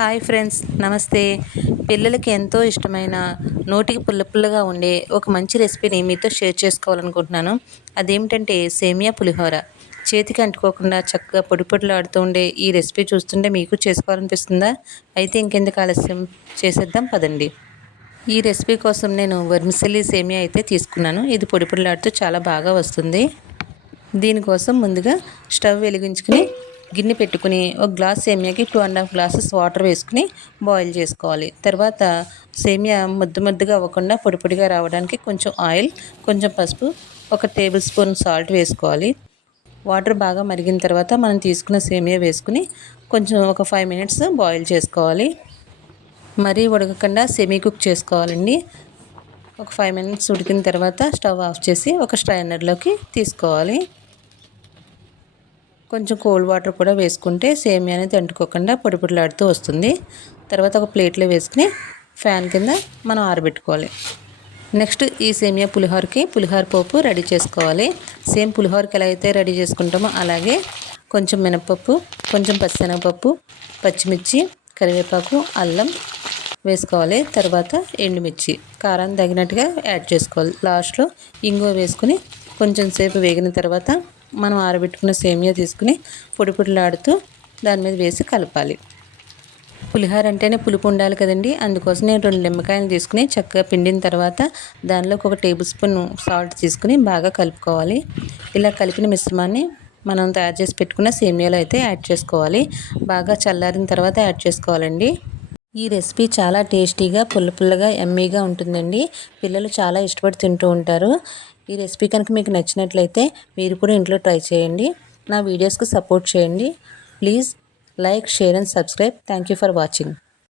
Hi friends, నమస్తే. పిల్లలకి ఎంతో ఇష్టమైన నోటికి పుల్ల పుల్లగా ఉండే ఒక మంచి రెసిపీని మీతో షేర్ చేసుకోవాలనుకుంటున్నాను. అదేమిటంటే సేమియా పులిహోర. చేతికి అంటుకోకుండా చక్కగా పొడి పొడిలాడుతూ ఉండే ఈ రెసిపీ చూస్తుంటే మీకు చేసుకోవాలనిపిస్తుందా? అయితే ఇంకెందుకు ఆలస్యం, చేసేద్దాం పదండి. ఈ రెసిపీ కోసం నేను వర్మిసెల్లి సేమియా అయితే తీసుకున్నాను. ఇది పొడి పొడిలాడుతూ చాలా బాగా వస్తుంది. దీనికోసం ముందుగా స్టవ్ వెలిగించుకుని గిన్నె పెట్టుకుని ఒక గ్లాస్ సేమియాకి 2.5 గ్లాసెస్ వాటర్ వేసుకుని బాయిల్ చేసుకోవాలి. తర్వాత సేమియా ముద్దగా అవ్వకుండా పొడి పొడిగా రావడానికి కొంచెం ఆయిల్, కొంచెం పసుపు, ఒక టేబుల్ స్పూన్ సాల్ట్ వేసుకోవాలి. వాటర్ బాగా మరిగిన తర్వాత మనం తీసుకున్న సేమియా వేసుకుని కొంచెం ఒక 5 మినిట్స్ బాయిల్ చేసుకోవాలి. మరీ ఉడకకుండా సెమీ కుక్ చేసుకోవాలండి. ఒక 5 మినిట్స్ ఉడికిన తర్వాత స్టవ్ ఆఫ్ చేసి ఒక స్ట్రైనర్లోకి తీసుకోవాలి. కొంచెం కోల్డ్ వాటర్ కూడా వేసుకుంటే సేమియా అనేది అంటుకోకుండా పొడి పొడిలాడుతూ వస్తుంది. తర్వాత ఒక ప్లేట్లో వేసుకుని ఫ్యాన్ కింద మనం ఆరబెట్టుకోవాలి. నెక్స్ట్ ఈ సేమియా పులిహోరకి పులిహోర పోపు రెడీ చేసుకోవాలి. సేమ్ పులిహోరకి ఎలా అయితే రెడీ చేసుకుంటామో అలాగే కొంచెం మినపప్పు, కొంచెం పచ్చిశనగపప్పు, పచ్చిమిర్చి, కరివేపాకు, అల్లం వేసుకోవాలి. తర్వాత ఎండుమిర్చి కారాన్ని తగినట్టుగా యాడ్ చేసుకోవాలి. లాస్ట్లో ఇంగువ వేసుకుని కొంచెం సేపు వేగిన తర్వాత మనం ఆరబెట్టుకున్న సేమియా తీసుకుని పొడి పొడిలాడుతూ దాని మీద వేసి కలపాలి. పులిహోర అంటేనే పులుపు ఉండాలి కదండి. అందుకోసం నేను 2 నిమ్మకాయలు తీసుకుని చక్కగా పిండిన తర్వాత దానిలోకి ఒక టేబుల్ స్పూన్ సాల్ట్ తీసుకుని బాగా కలుపుకోవాలి. ఇలా కలిపిన మిశ్రమాన్ని మనం తయారు చేసి పెట్టుకున్న సేమియాలో అయితే యాడ్ చేసుకోవాలి. బాగా చల్లారిన తర్వాత యాడ్ చేసుకోవాలండి. ఈ రెసిపీ చాలా టేస్టీగా పుల్ల పుల్లగా యమ్మీగా ఉంటుందండి. పిల్లలు చాలా ఇష్టపడి తింటూ ఉంటారు. ఈ రెసిపీ కనుక మీకు నచ్చినట్లయితే మీరు కూడా ఇంట్లో ట్రై చేయండి. నా వీడియోస్కి సపోర్ట్ చేయండి. Please like, share and subscribe. Thank you for watching.